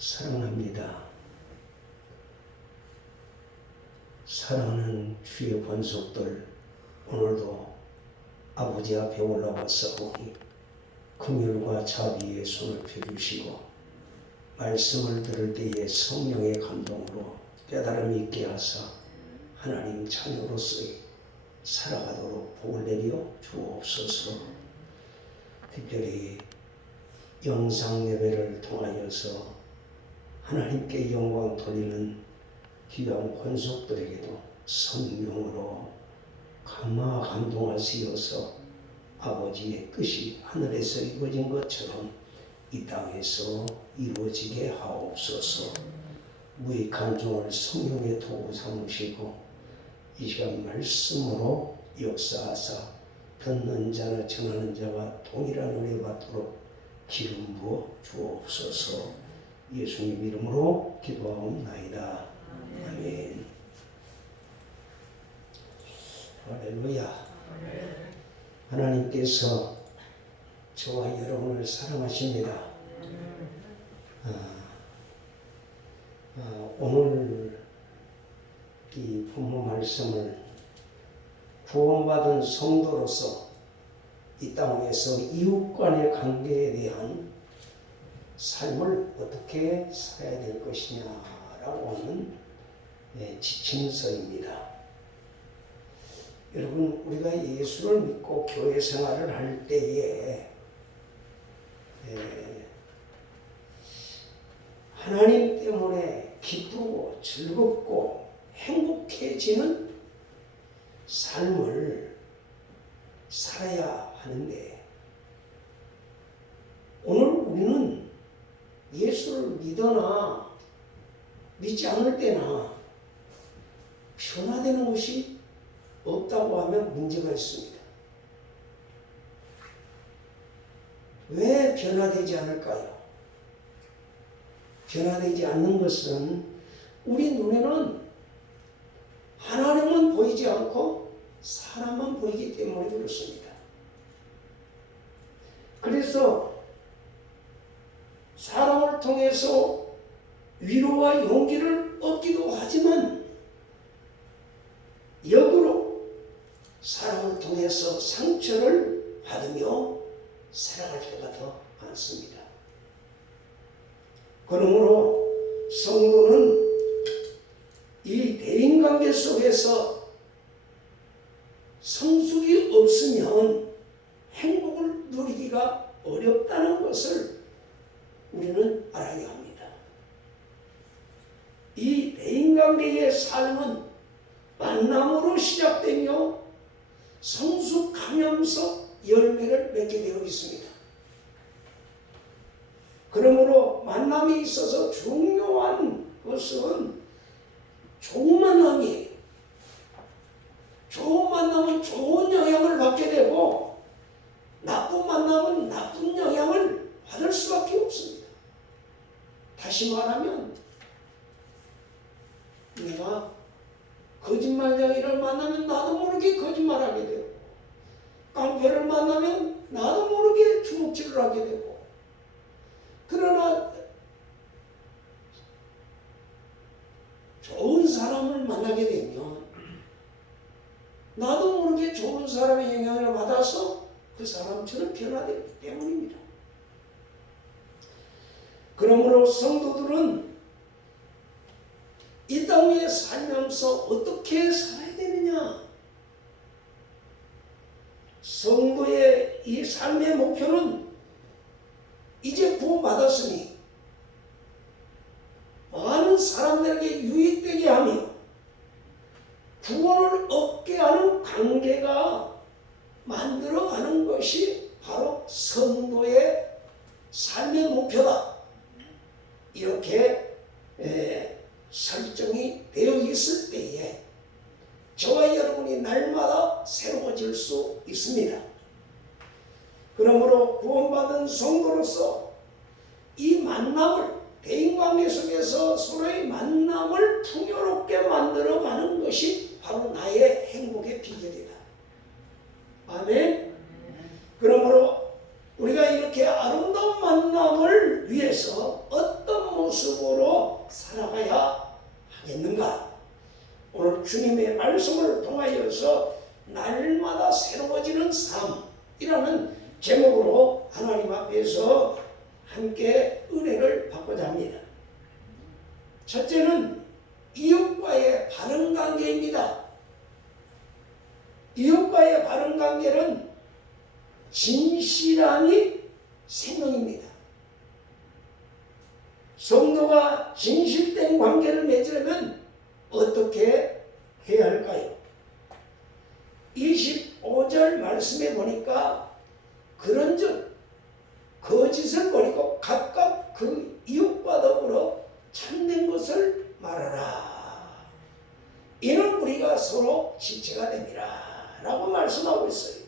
사랑합니다. 사랑하는 주의 권속들, 오늘도 아버지 앞에 올라와서 긍휼과 자비의 손을 펴주시고 말씀을 들을 때에 성령의 감동으로 깨달음 있게 하사 하나님 자녀로서의 살아가도록 복을 내려 주옵소서. 특별히 영상 예배를 통하여서 하나님께 영광 돌리는 귀한 권속들에게도 성령으로 감동하시어서 아버지의 뜻이 하늘에서 이루어진 것처럼 이 땅에서 이루어지게 하옵소서. 무익한 종을 성령의 도구 삼으시고 이 시간 말씀으로 역사하사 듣는 자나 전하는 자가 동일한 은혜 받도록 기름 부어 주옵소서. 예수님 이름으로 기도하옵나이다. 아멘. 할렐루야. 하나님께서 저와 여러분을 사랑하십니다. 오늘 이 부모 말씀을 구원받은 성도로서 이 땅에서 이웃 간의 관계에 대한 삶을 어떻게 살아야 될 것이냐라고 하는 지침서입니다. 여러분, 우리가 예수를 믿고 교회 생활을 할 때에 하나님 때문에 기쁘고 즐겁고 행복해지는 삶을 살아야 하는데, 오늘 우리는 예수를 믿거나 믿지 않을 때나 변화되는 것이 없다고 하면 문제가 있습니다. 왜 변화되지 않을까요? 변화되지 않는 것은 우리 눈에는 하나님은 보이지 않고 사람만 보이기 때문에 그렇습니다. 그래서 사람을 통해서 위로와 용기를 얻기도 하지만 역으로 사람을 통해서 상처를 받으며 살아갈 때가 더 많습니다. 그러므로 성도는 이 대인관계 속에서 성숙이 없으면 행복을 누리기가 어렵다는 것을 우리는 알아야 합니다. 이 대인관계의 삶은 만남으로 시작되며 성숙하면서 열매를 맺게 되어 있습니다. 그러므로 만남이 있어서 중요한 것은 좋은 만남이에요. 좋은 만남은 좋은 영향을 받게 되고 나쁜 만남은 나쁜 영향을 받을 수밖에 없습니다. 다시 말하면 내가 거짓말쟁이를 만나면 나도 모르게 거짓말하게 되고 깡패를 만나면 나도 모르게 주먹질을 하게 되고, 그러나 좋은 사람을 만나게 되면 나도 모르게 좋은 사람의 영향을 받아서 그 사람처럼 변화되기 때문입니다. 그러므로 성도들은 이 땅에 살면서 어떻게 살아야 되느냐? 성도의 이 삶의 목표는 이제 구원받았으니 많은 사람들에게 유익되게 하며 구원을 얻게 하는 관계가 만들어가는 것이 바로 성도의 삶의 목표다. 이렇게 설정이 되어 있을 때에 저와 여러분이 날마다 새로워질 수 있습니다. 그러므로 구원받은 성도로서 이 만남을, 대인관계 속에서 서로의 만남을 풍요롭게 만들어가는 것이 바로 나의 행복의 비결이다. 아멘. 그러므로 우리가 이렇게 아름다운 만남을 위해서 어떤 모습 살아가야 하겠는가? 오늘 주님의 말씀을 통하여서 날마다 새로워지는 삶이라는 제목으로 하나님 앞에서 함께 은혜를 받고자 합니다. 첫째는 이웃과의 바른 관계입니다. 이웃과의 바른 관계는 진실함이 생명입니다. 성도가 진실된 관계를 맺으려면 어떻게 해야 할까요? 25절 말씀에 보니까 그런즉 거짓을 버리고 각각 그 이웃과 더불어 참된 것을 말하라. 이는 우리가 서로 지체가 됨이라 라고 말씀하고 있어요.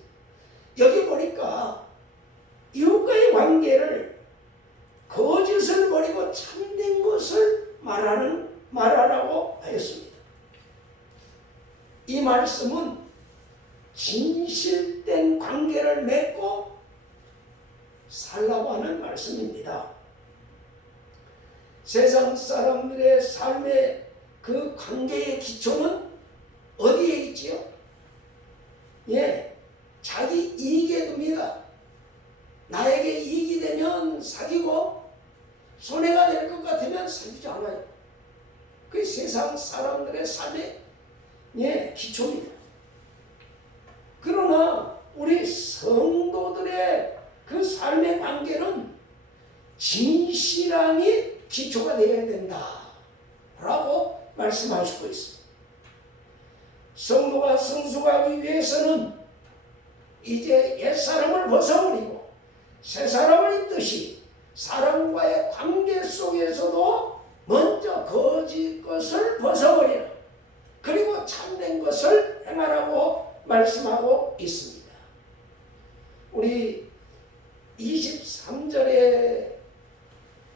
여기 보니까 이웃과의 관계를 거짓을 버리고 참된 것을 말하라고 하였습니다. 이 말씀은 진실된 관계를 맺고 살라고 하는 말씀입니다. 세상 사람들의 삶의 그 관계의 기초는 어디에 있지요? 자기 이익에 둡니다. 나에게 이익이 되면 사귀고 손해가 될 것 같으면 사귀지 않아요. 그게 세상 사람들의 삶의 기초입니다. 그러나 우리 성도들의 그 삶의 관계는 진실함이 기초가 되어야 된다 라고 말씀하시고 있습니다. 성도가 성숙하기 위해서는 이제 옛사람을 벗어버리고 새사람을 입듯이 사람과의 관계 속에서도 먼저 거짓 것을 벗어버리라. 그리고 참된 것을 행하라고 말씀하고 있습니다. 우리 23절에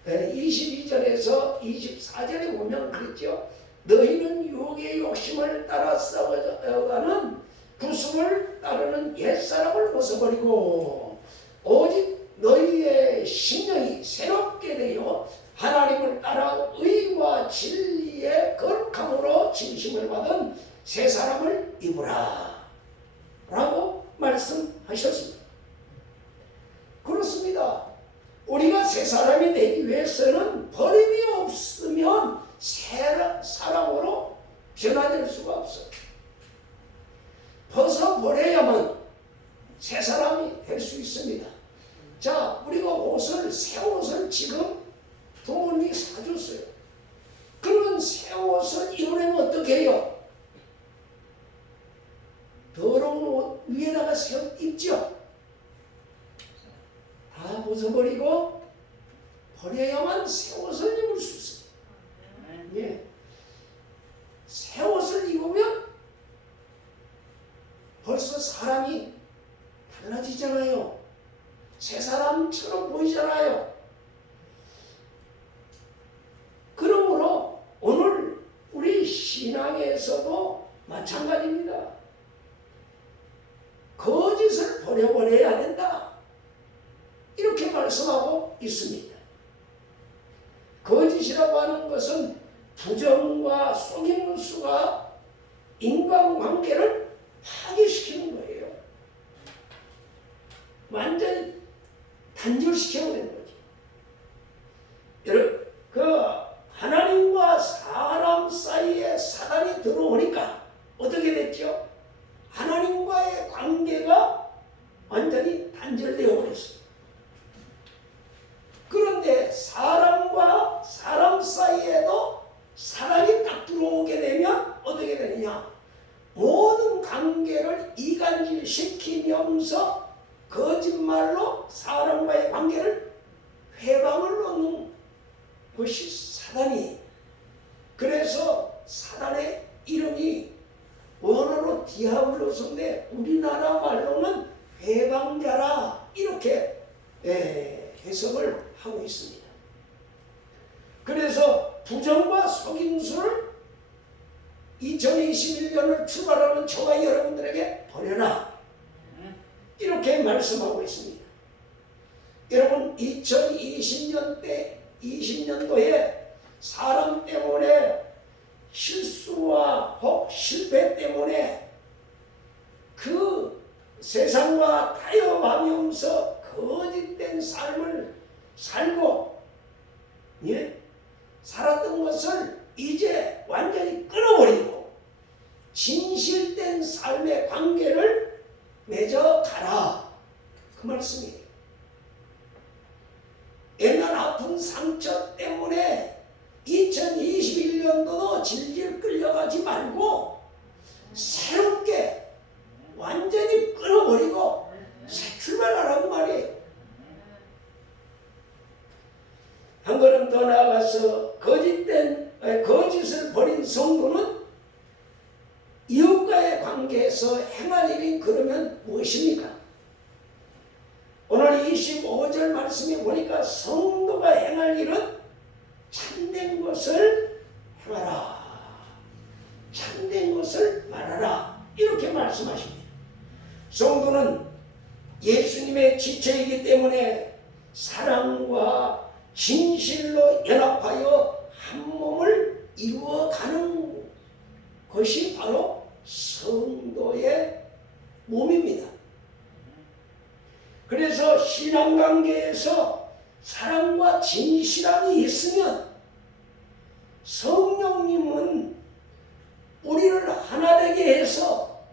22절에서 24절에 보면 그랬죠. 너희는 유혹의 욕심을 따라 썩어가는 구습을 따르는 옛사람을 벗어버리고 오직 너희의 심령이 새롭게 되어 하나님을 따라 의와 진리의 거룩함으로 칭심을 받은 새 사람을 입으라 라고 말씀하셨습니다. 그렇습니다. 우리가 새 사람이 되기 위해서는 버림이 없으면 새 사람으로 변화될 수가 없어요. 벗어버려야만 새 사람이 될 수 있습니다. 자, 우리가 새 옷을 지금 부모님이 사줬어요. 그러면 새 옷을 입으려면 어떻게 해요? 더러운 옷 위에다가 새 옷 입죠? 다 벗어버리고 버려야만 새 옷을 입을 수 있어요. 새 옷을 입으면 벌써 사람이 달라지잖아요. 새 사람처럼 보이잖아요. 그러므로 오늘 우리 신앙에서도 마찬가지입니다. 거짓을 버려버려야 된다. 이렇게 말씀하고 있습니다. 거짓이라고 하는 것은 부정과 속임수가 인간관계를 파괴시키는 거예요. 완전히 단절시켜버리는 거죠. 여러분, 하나님과 사람 사이에 사단이 들어오니까 어떻게 됐죠? 하나님과의 관계가 완전히 단절되어 버렸어요. 그런데 사람과 사람 사이에도 사단이 딱 들어오게 되면 어떻게 되느냐? 모든 관계를 이간질시키면서 거짓말로 사람과의 관계를 회방을 놓는 것이 사단이. 그래서 사단의 이름이 원어로 디아블로스인데 우리나라 말로는 회방자라 이렇게 해석을 하고 있습니다. 그래서 부정과 속임수를 2021년을 출발하는 저와 여러분들에게 버려라 이렇게 말씀하고 있습니다. 여러분 2020년도에 사람 때문에 실수와 혹 실패 때문에 그 세상과 타협하면서 거짓된 삶을 살고 살았던 것을 이제 완전히 끊어버리고 진실된 삶의 관계를 맺어가라, 그 말씀이에요. 옛날 아픈 상처 때문에 2021년도도 질질 끌려가지 말고 새롭게 완전히 끊어버리고 새 출발하라고 말이에요. 한 걸음 더 나아가서 거짓을 버린 성도는 이웃과의 관계에서 행할 일이 그러면 무엇입니까? 오늘 25절 말씀에 보니까 성도가 행할 일은 참된 것을 행하라, 참된 것을 말하라, 이렇게 말씀하십니다. 성도는 예수님의 지체이기 때문에 사랑과 진실로 연합하여 한 몸을 이루어가는 것이 바로 성도의 몸입니다. 그래서 신앙관계에서 사랑과 진실함이 있으면 성령님은 우리를 하나 되게 해서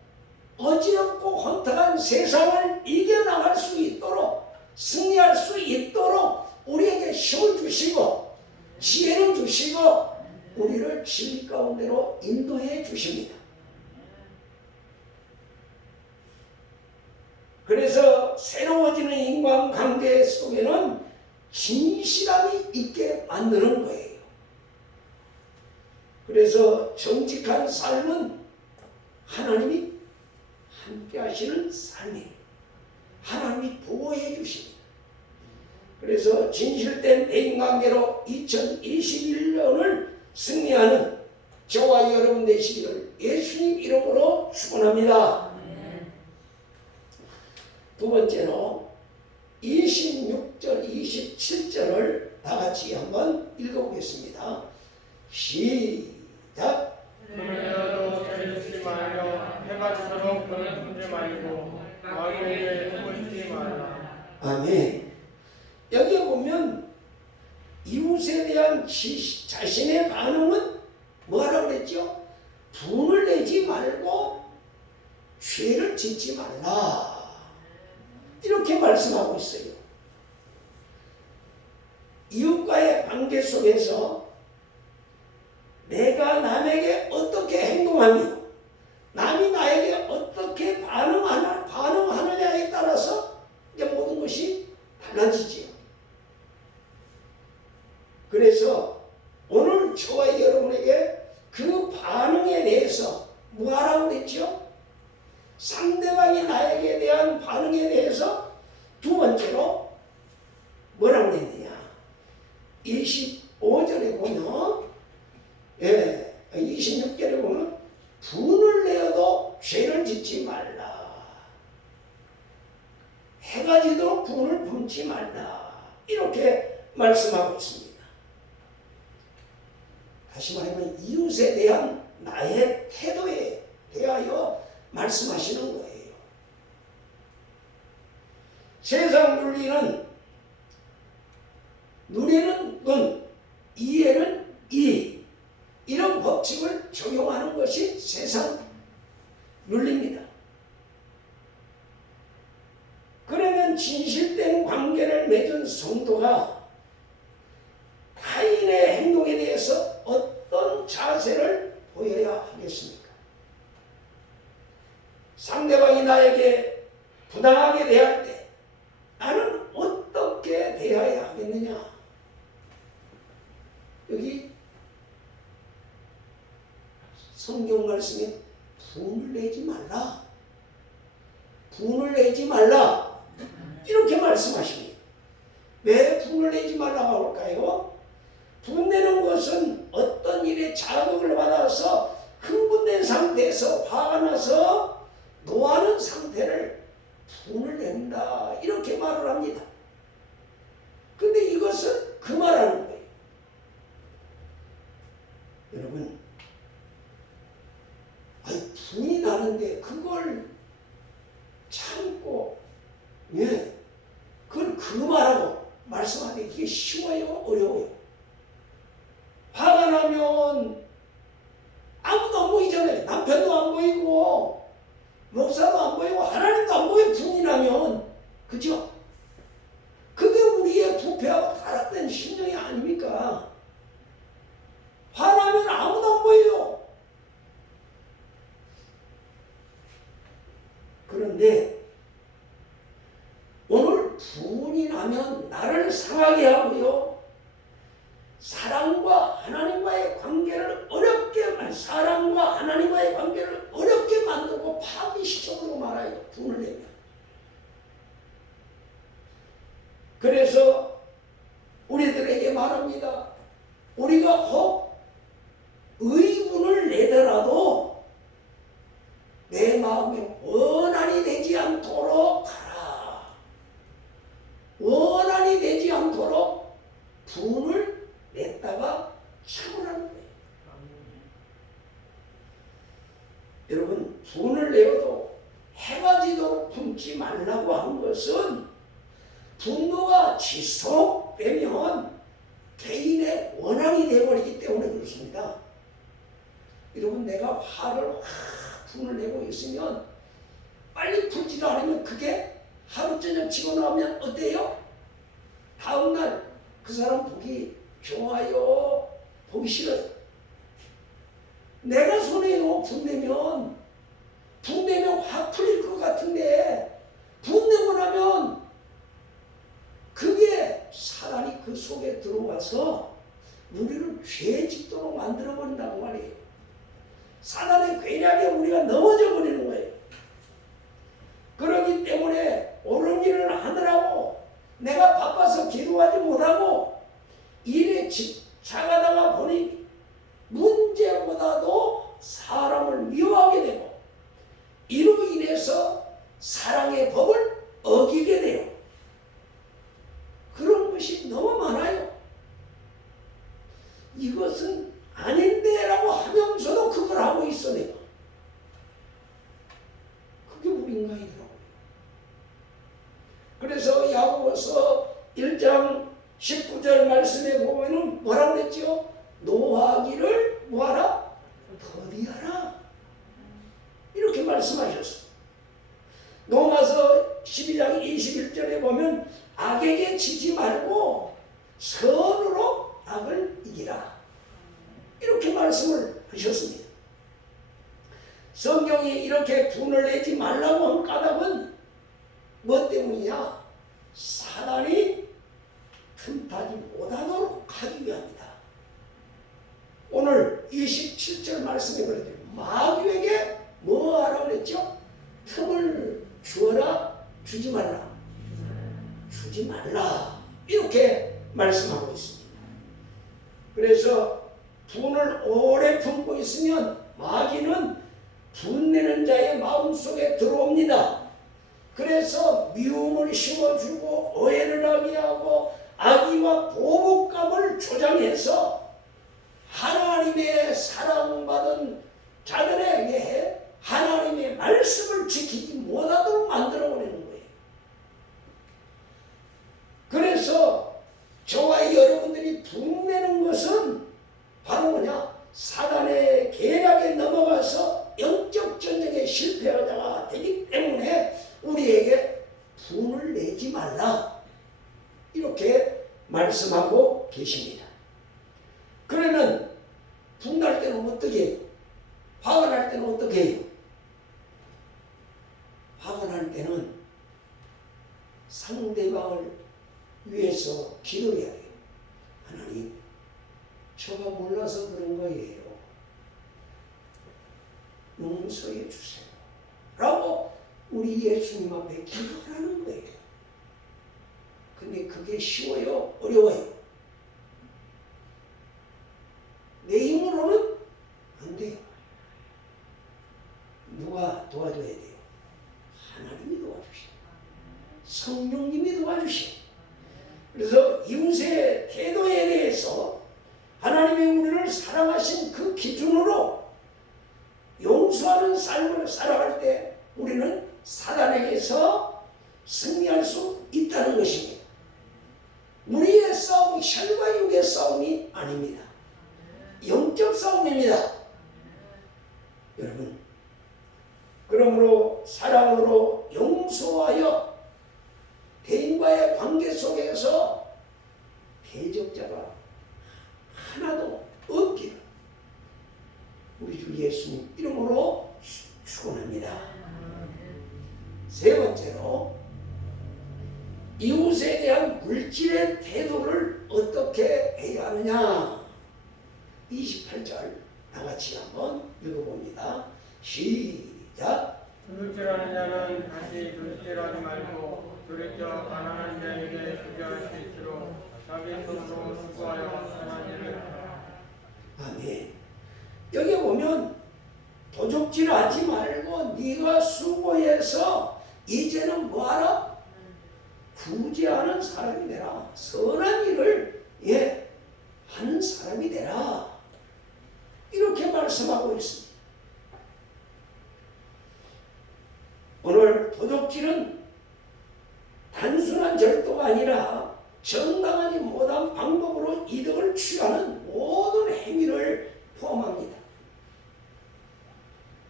어지럽고 혼탁한 세상을 이겨나갈 수 있도록, 승리할 수 있도록 우리에게 힘을 주시고 지혜를 주시고 우리를 진리 가운데로 인도해 주십니다. 그래서 새로워지는 인간관계 속에는 진실함이 있게 만드는 거예요. 그래서 정직한 삶은 하나님이 함께 하시는 삶이에요. 하나님이 보호해 주십니다. 그래서 진실된 대인관계로 2021년을 승리하는 저와 여러분 되시기를 예수님 이름으로 축원합니다. 두 번째로 26절, 27절을 다 같이 한번 읽어보겠습니다. 시작. 그러므로 죄짓지 말려 해가 지도록 너는 품지 말고 마귀에게 품지 말라. 아멘. 여기에 보면 이웃에 대한 자신의 반응은 뭐라고 그랬죠? 분을 내지 말고 죄를 짓지 말라, 이렇게 말씀하고 있어요. 이웃과의 관계 속에서 내가 남에게 어떻게 행동하며 남이 나에게 어떻게 반응하느냐에 따라서 이제 모든 것이 달라지지요. 그래서 오늘 저와 여러분에게 그 반응에 대해서 뭐하라고 그랬죠? 상대방이 나에게 대한 반응에 대해서 두 번째로 뭐라고 했느냐? 25절에 보면 26절에 보면 분을 내어도 죄를 짓지 말라, 해가 지도록 분을 품지 말라, 이렇게 말씀하고 있습니다. 다시 말하면 이웃에 대한 나의 태도에 대하여 말씀하시는 거예요. 세상 윤리는 눈에는 눈, 이에는 이, 이런 법칙을 적용하는 것이 세상 윤리입니다. 그러면 진실된 관계를 맺은 성도가 타인의 행동에 대해서 어떤 자세를 보여야 하겠습니까? 상대방이 나에게 부당하게 대할 때 나는 어떻게 대해야 하겠느냐? 여기 성경 말씀에 분을 내지 말라, 분을 내지 말라, 이렇게 말씀하십니다. 왜 분을 내지 말라고 할까요? 분내는 것은 어떤 일에 자극을 받아서 흥분된 상태에서 화가 나서 노하는 상태를 분을 낸다, 이렇게 말을 합니다. 근데 이것은 그 말하는 거예요. 하는데 그걸 참고 그걸 금하라고 말씀하는데 이게 쉬워요? 어려워요? 화가 나면 아무도 안 보이잖아요. 남편도 안 보이고 목사도 안 보이고 하나님도 안 보이고 분이 나면 그죠? 그게 우리의 부패하고 타락된 심령이 아닙니까? 화나면 아무도 안 보여요. 그런데 오늘 분이 나면 나를 상하게 하고요. 사랑과 하나님과의 관계를 사랑과 하나님과의 관계를 어렵게 만들고 파괴시켜버리고 말아요. 분을 내면. 그래서 우리들에게 말합니다. 우리가 혹 의분을 내더라도 내 마음에 원한이 되지 않도록 하라. 원한이 되지 않도록 분을 냈다가 참으라는 거예요. 여러분, 분을 내어도 해가 지도록 품지 말라고 한 것은 분노가 지속되면 개인의 원한이 되어버리기 때문에 그렇습니다. 여러분, 내가 화를 분을 내고 있으면 빨리 풀지도 않으면 그게 하루 저녁 치고 나오면 어때요? 다음날 그 사람 보기 좋아요? 보기 싫어요? 내가 손해요. 분내면 확 풀릴 것 같은데 분내고 나면 그게 사단이 그 속에 들어와서 우리를 죄 짓도록 만들어버린다고 말이에요. 사단의 괴력에 우리가 넘어져 버리는 거예요. 그렇기 때문에 옳은 일을 하느라고 내가 바빠서 기도하지 못하고 일에 집착하다가 보니 문제보다도 사람을 미워하게 되고 이로 인해서 사랑의 법을 어기게 돼요. 그런 것이 너무 많아요. 이것은 아닌데 라고 하면서도 그걸 하고 있어 내가. 그게 우리 인간이더라고요. 그래서 야고보서 1장 19절 말씀에 보면은 뭐라고 그랬죠? 노하기를 뭐하라? 더디하라. 이렇게 말씀하셨어요. 로마서 12장 21절에 보면 악에게 지지 말고 선으로 악을 이기라. 이렇게 말씀을 하셨습니다. 성경이 이렇게 분을 내지 말라고 한 까닭은 뭐 때문이냐? 사단이 틈타지 못하도록 하기 위함이다. 오늘 27절 말씀에 그랬죠. 마귀에게 뭐 하라고 그랬죠? 틈을 주어라, 주지 말라. 주지 말라. 이렇게 말씀하고 있습니다. 그래서 분을 오래 품고 있으면 마귀는 분내는 자의 마음속에 들어옵니다. 그래서 미움을 심어주고 오해를 하게 하고 악의와 보복감을 조장해서 하나님의 사랑받은 자들에게 하나님의 말씀을 지키지 못하도록 만들어버리는 거예요. 그래서 저와 여러분들이 분내는 것은 바로 뭐냐? 사단의 계략에 넘어가서 영적 전쟁에 실패하다가 되기 때문에 우리에게 분을 내지 말라. 이렇게 말씀하고 계십니다. 그러면 분날 때는 어떻게 해요? 화가 날 때는 어떻게 해요? 화가 날 때는 상대방을 위해서 기도해야 돼요. 하나님, 저가 몰라서 그런 거예요. 용서해 주세요. 라고 우리 예수님 앞에 기도를 하는 거예요. 근데 그게 쉬워요? 어려워요? 내 힘으로는 안 돼요. 누가 도와줘야 돼요? 하나님이 도와주시오. 성령님이 도와주시오. 그래서 이웃의 태도에 대해서 하나님이 우리를 사랑하신 그 기준으로 용서하는 삶을 살아가 아닙니다. 영적 싸움입니다. 여러분, 그러므로 사랑으로 용서하여 대인과의 관계 속에서 대적자가 하나도 없기를 우리 주 예수님 이름으로 축원합니다. 세 번째로 이웃에 대한 물질의 태도를 어떻게 해야 하느냐. 28절 나같이 한번 읽어봅니다. 시작. 도둑질하는 자는 다시 도둑질하지 말고 돌이켜 가난한 자에게 부여할 수 있도록 자기 손으로 수고하여 선한 일을 하라. 아멘. 여기 보면 도둑질하지 말고 네가 수고해서 이제는 뭐하라? 구제하는 사람이 되라. 선한 일을 하는 사람이 되라. 이렇게 말씀하고 있습니다. 오늘 도둑질은 단순한 절도가 아니라 정당하지 못한 방법으로 이득을 취하는 모든 행위를 포함합니다.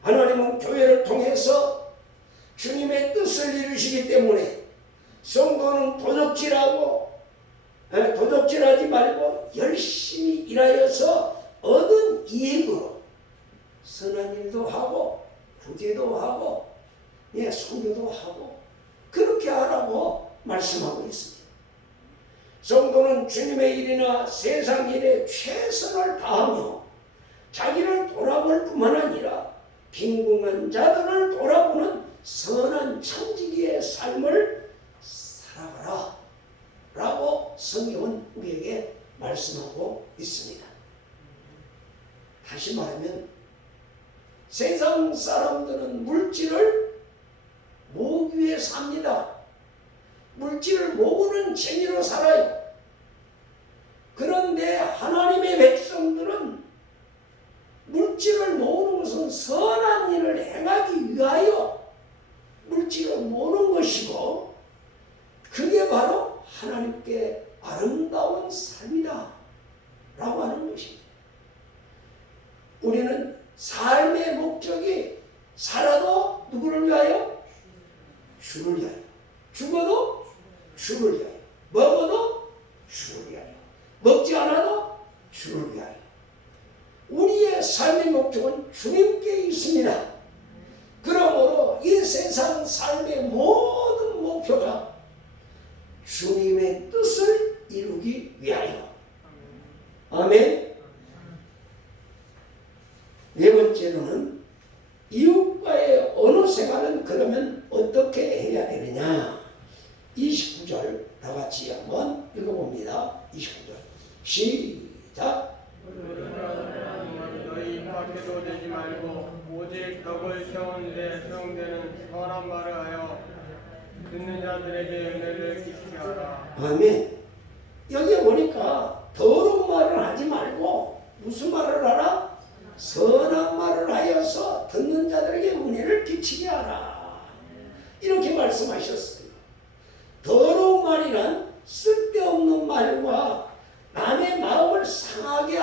하나님은 교회를 통해서 주님의 뜻을 이루시기 때문에 성도는 도둑질하지 말고 열심히 일하여서 얻은 이익으로 선한 일도 하고 구제도 하고 선교도 하고 그렇게 하라고 말씀하고 있습니다. 성도는 주님의 일이나 세상 일에 최선을 다하며 자기를 돌아볼 뿐만 아니라 빈궁한 자들을 돌아보는 선한 청지기의 삶을 살아가라 라고 성경은 우리에게 말씀하고 있습니다. 다시 말하면 세상 사람들은 물질을 모으기 위해 삽니다. 물질을 모으는 재미로 살아요. 그런데 하나님의 백성들은 물질을 모으는 것은 선한 일을 행하기 위하여 물질을 모으는 것이고 그게 바로 하나님께 아름다운 삶이다 라고 하는 것입니다. 우리는 삶의 목적이 살아도 누구를 위하여? 주를 위하여. 죽어도 주를 위하여. 먹어도 주를 위하여. 먹지 않아도 주를 위하여. 우리의 삶의 목적은 주님께 있습니다. 그러므로 이 세상 삶의 모든 목표가 주님의 뜻을 이루기 위하여. 아멘. 네 번째로는 이웃과의 언어 생활은 그러면 어떻게 해야 되느냐. 29절 다같이 한번 읽어봅니다. 29절 시작. 너희 밖에도 되지 말고 오직 덕을 세우는데 사용되는 선한 말을 하여 듣는 자들에게 은혜를 끼치게 하라. 아멘. 여기 보니까 더러운 말을 하지 말고 무슨 말을 하라? 선한 말을 하여서 듣는 자들에게 은혜를 끼치게 하라. 이렇게 말씀하셨어요. 더러운 말이란 쓸데없는 말과 남의 마음을 상하게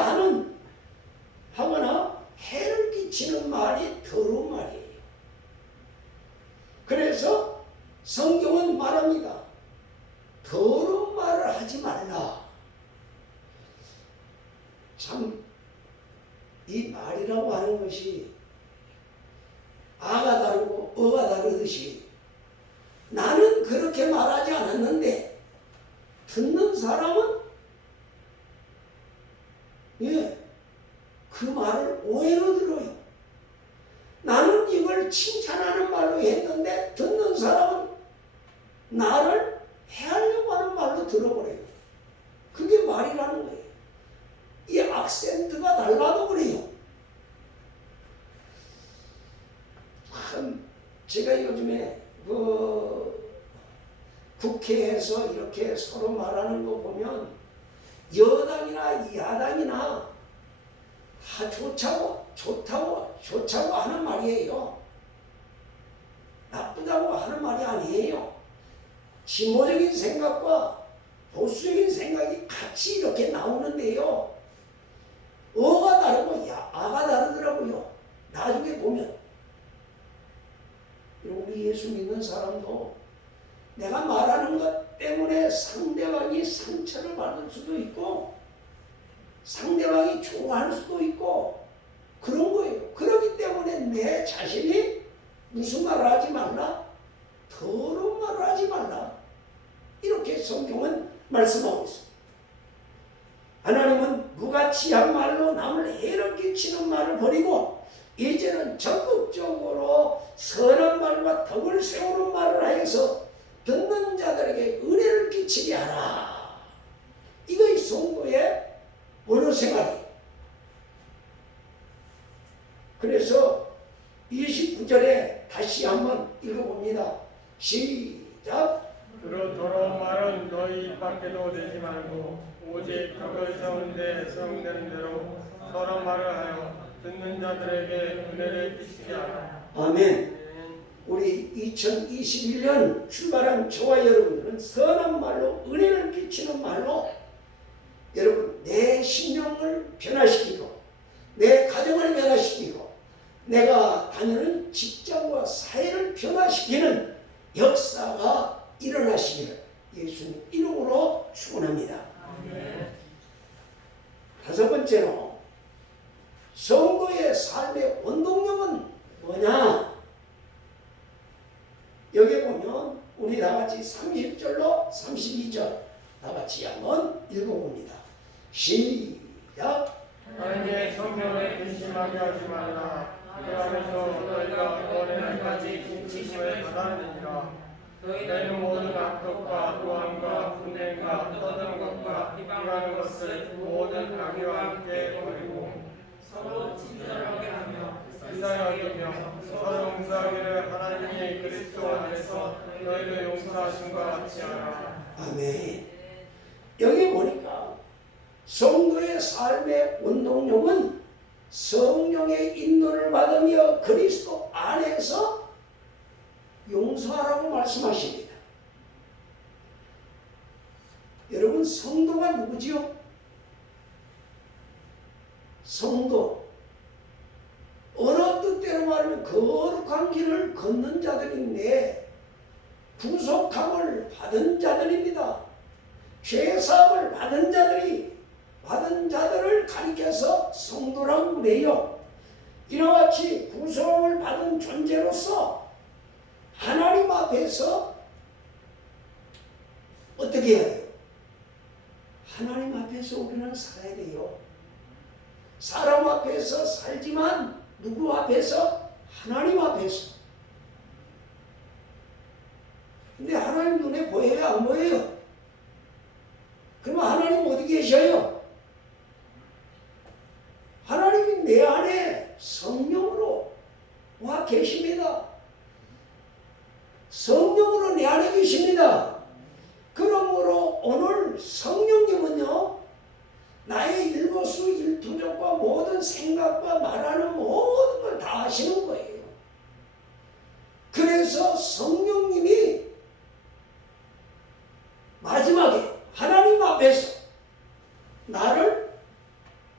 하거나 해를 끼치는 말이 더러운 말이에요. 그래서 성경은 말합니다. 더러운 말을 하지 말라. 참 이 말이라고 하는 것이 아가 다르고 어가 다르듯이 나는 그렇게 말하지 않았는데 듣는 사람은 그 말을 오해로 들어요. 나는 이걸 칭찬하는 말로 했는데 듣는 사람은 나를 해하려고 하는 말로 들어버려요. 그게 말이라는 거예요. 이 악센트가 달라도 그래요. 참 제가 요즘에 국회에서 이렇게 서로 말하는 거 보면 여당이나 야당이나 다 좋다고 하는 말이에요. 나쁘다고 하는 말이 아니에요. 진보적인 생각과 보수적인 생각이 같이 이렇게 나오는데요. 어가 다르고 아가 다르더라고요. 나중에 보면. 우리 예수 믿는 사람도 내가 말하는 것 때문에 상대방이 상처를 받을 수도 있고 상대방이 좋아할 수도 있고 그런 거예요. 그렇기 때문에 내 자신이 무슨 말을 하지 말라? 더러운 말을 하지 말라. 이렇게 성경은 말씀하고 있습니다. 하나님은 무가치한 말로 남을 해를 끼치는 말을 버리고 이제는 적극적으로 선한 말과 덕을 세우는 말을 하여서 듣는 자들에게 은혜를 끼치게 하라. 이것이 성도의 언어 생활이에요. 그래서 29절에 다시 한번 읽어봅니다. 시작. 그로 더러운 말은 너희 입 밖에도 내지 말고 오직 덕을 세우는데 사용되는 대로 선한 말을 하여 듣는 자들에게 은혜를 끼치게 하라. 아멘. 우리 2021년 출발한 저와 여러분들은 선한 말로 은혜를 끼치는 말로 여러분 내 심령을 변화시키고 내 가정을 변화시키고 내가 다니는 직장과 사회를 변화시키는 역사가 일어나시기를 예수님 이름으로 축원합니다. 다섯 번째로 성도의 삶의 원동력은 뭐냐? 여기 보면 우리 다같이 30절로 32절 다같이 한번 읽어봅니다. 시작. 하나님의 성령을 근심하게 하지 말라. 그러면서 너희가 구원의 날까지 진치심을 받았느니라. 너희는 모든 악독과 도함과 분쟁과 떠드는 것과 비방하는 것을 모든 악의와 함께 버리고 서로 친절하게 하며 불쌍히 여기며 서로 용서하기를 하나님이 그리스도 안에서 너희를 용서하신 것 같이 하라. 아멘. 여기 보니까 성도의 삶의 원동력은 성령의 인도를 받으며 그리스도 안에서 용서하라고 말씀하십니다. 여러분 성도가 누구지요? 성도 어느 뜻대로 말하면 거룩한 길을 걷는 자들인데 구속함을 받은 자들입니다. 죄사함을 받은 자들을 가리켜서 성도라고 그래요. 이와 같이 구속을 받은 존재로서 하나님 앞에서 어떻게 해야 돼요? 하나님 앞에서 우리는 살아야 돼요. 사람 앞에서 살지만 누구 앞에서? 하나님 앞에서. 근데 하나님 눈에 보여요? 안 보여요? 그러면 하나님 어디 계셔요? 하나님이 내 안에 성령으로 와 계십니다. 성령으로 내 안에 계십니다. 그러므로 오늘 성령님은요, 나의 일거수일투족과 모든 생각과 말하는 모든 걸 다 하시는 거예요. 그래서 성령님이 마지막에 하나님 앞에서 나를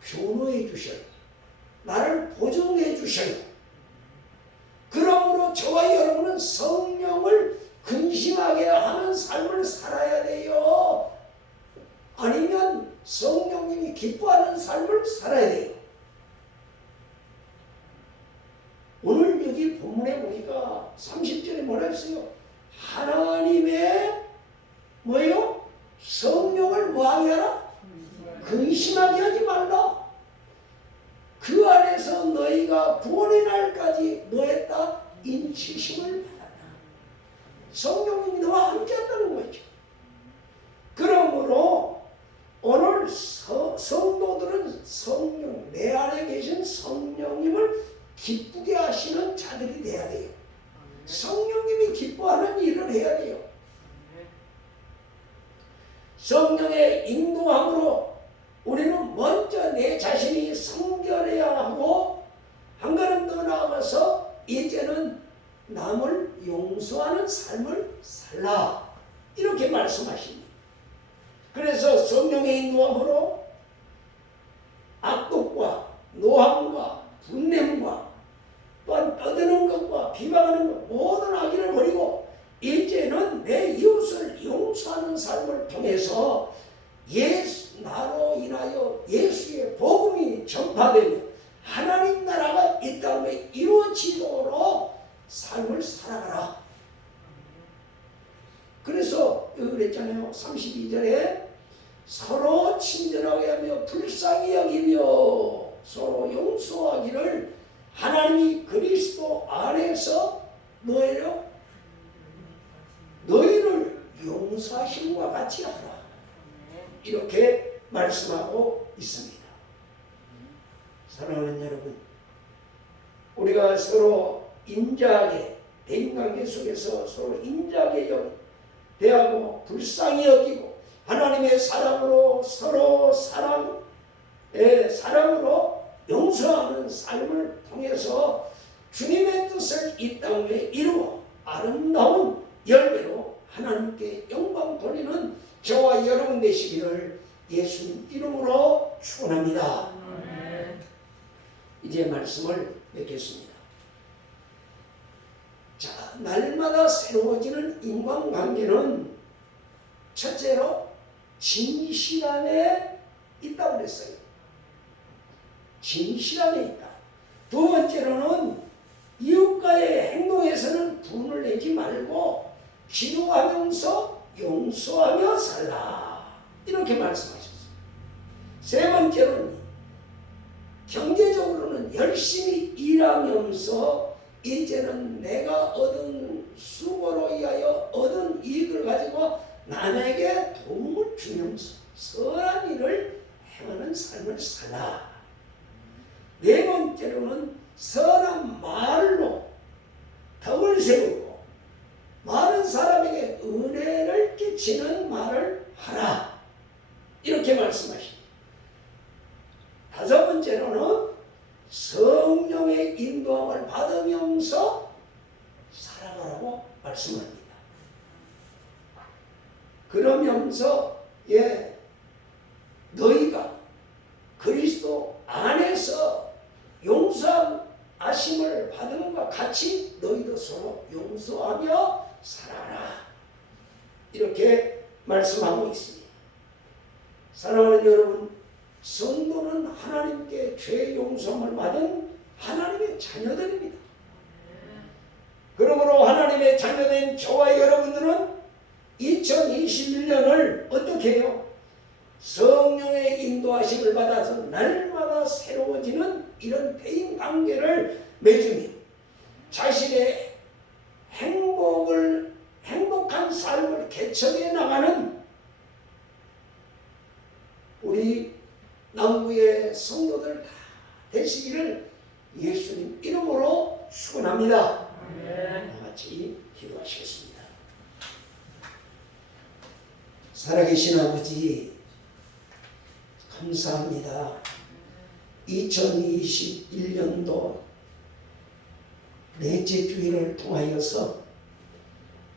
변호해 주셔요. 나를 보증해 주셔요. 그러므로 저와 여러분은 성령을 근심하게 하는 삶을 살아야 돼요. 아니면 성령님이 기뻐하는 삶을 살아야 돼요. 오늘 여기 본문에 보니까 30절에 뭐라 했어요? 하나님의 뭐예요? 성령을 뭐하게 하라? 근심하게 하지 말라. 그 안에서 너희가 구원의 날까지 뭐했다? 인치심을 받았다. 성령님이 너와 함께 한다는 거죠. 그러므로 오늘 성도들은 성령, 내 안에 계신 성령님을 기쁘게 하시는 자들이 돼야 돼요. 성령님이 기뻐하는 일을 해야 돼요. 성령의 인도함으로 우리는 먼저 내 자신이 성결해야 하고 한 걸음 더 나아가서 이제는 남을 용서하는 삶을 살라. 이렇게 말씀하십니다. 그래서 성령의 인도함으로 악독과 전파되며 하나님 나라가 이 땅에 이루어지도록 삶을 살아가라. 그래서 그랬잖아요. 32절에 서로 친절하게 하며 불쌍히 여기며 서로 용서하기를 하나님이 그리스도 안에서 너희를 용서하심과 같이 하라. 이렇게 말씀하고 있습니다. 사랑하는 여러분, 우리가 서로 인자하게 대인관계 속에서 서로 인자하게 대하고 불쌍히 여기고 하나님의 사랑으로 서로 사랑으로 용서하는 삶을 통해서 주님의 뜻을 이 땅에 이루어 아름다운 열매로 하나님께 영광 돌리는 저와 여러분 되시기를 예수님 이름으로 축원합니다. 이제 말씀을 맺겠습니다. 자, 날마다 새로워지는 인간관계는 첫째로 진실 안에 있다고 그랬어요. 진실 안에 있다. 두 번째로는 이웃과의 행동에서는 분을 내지 말고 기도하면서 용서하며 살라. 이렇게 말씀하셨어요. 세 번째로는 경제적으로는 열심히 일하면서 이제는 내가 얻은 수고로 인하여 얻은 이익을 가지고 남에게 도움을 주면서 선한 일을 행하는 삶을 살라. 네 번째로는 선한 말로 덕을 세우고 많은 사람에게 은혜를 끼치는 말을 하라. 이렇게 말씀하십니다. 다섯 번째로는 성령의 인도함을 받으면서 살아가라고 말씀합니다. 그러면서 너희가 그리스도 안에서 용서하심을 받은 것과 같이 너희도 서로 용서하며 살아라. 이렇게 말씀하고 있습니다. 사랑하는 여러분, 성도는 하나님께 죄 용서함을 받은 하나님의 자녀들입니다. 그러므로 하나님의 자녀된 저와 여러분들은 2021년을 어떻게 해요? 성령의 인도하심을 받아서 날마다 새로워지는 이런 대인관계를 맺으며 자신의 행복한 삶을 개척해 나가는 우리 남부의 성도들 다 되시기를 예수님 이름으로 축원합니다. 다 같이 기도하시겠습니다. 살아계신 아버지 감사합니다. 2021년도 넷째 주일을 통하여서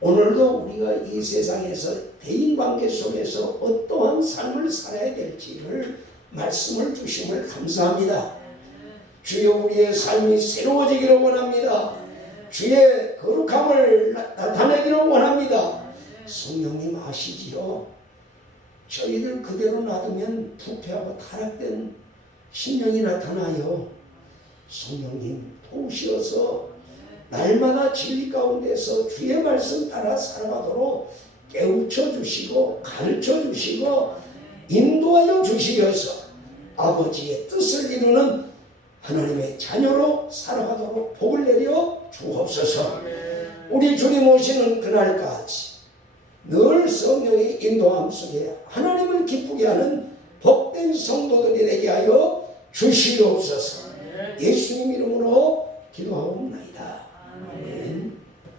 오늘도 우리가 이 세상에서 대인관계 속에서 어떠한 삶을 살아야 될지를 말씀을 주심을 감사합니다. 주여 우리의 삶이 새로워지기를 원합니다. 주의 거룩함을 나타내기를 원합니다. 성령님 아시지요? 저희들 그대로 놔두면 부패하고 타락된 심령이 나타나요. 성령님 도우시어서 날마다 진리 가운데서 주의 말씀 따라 살아가도록 깨우쳐 주시고 가르쳐 주시고 인도하여 주시어서 아버지의 뜻을 이루는 하나님의 자녀로 살아가도록 복을 내려 주옵소서. 우리 주님 오시는 그날까지 늘 성령의 인도함 속에 하나님을 기쁘게 하는 복된 성도들이 되게 하여 주시옵소서. 예수님 이름으로 기도하옵나이다. 아멘.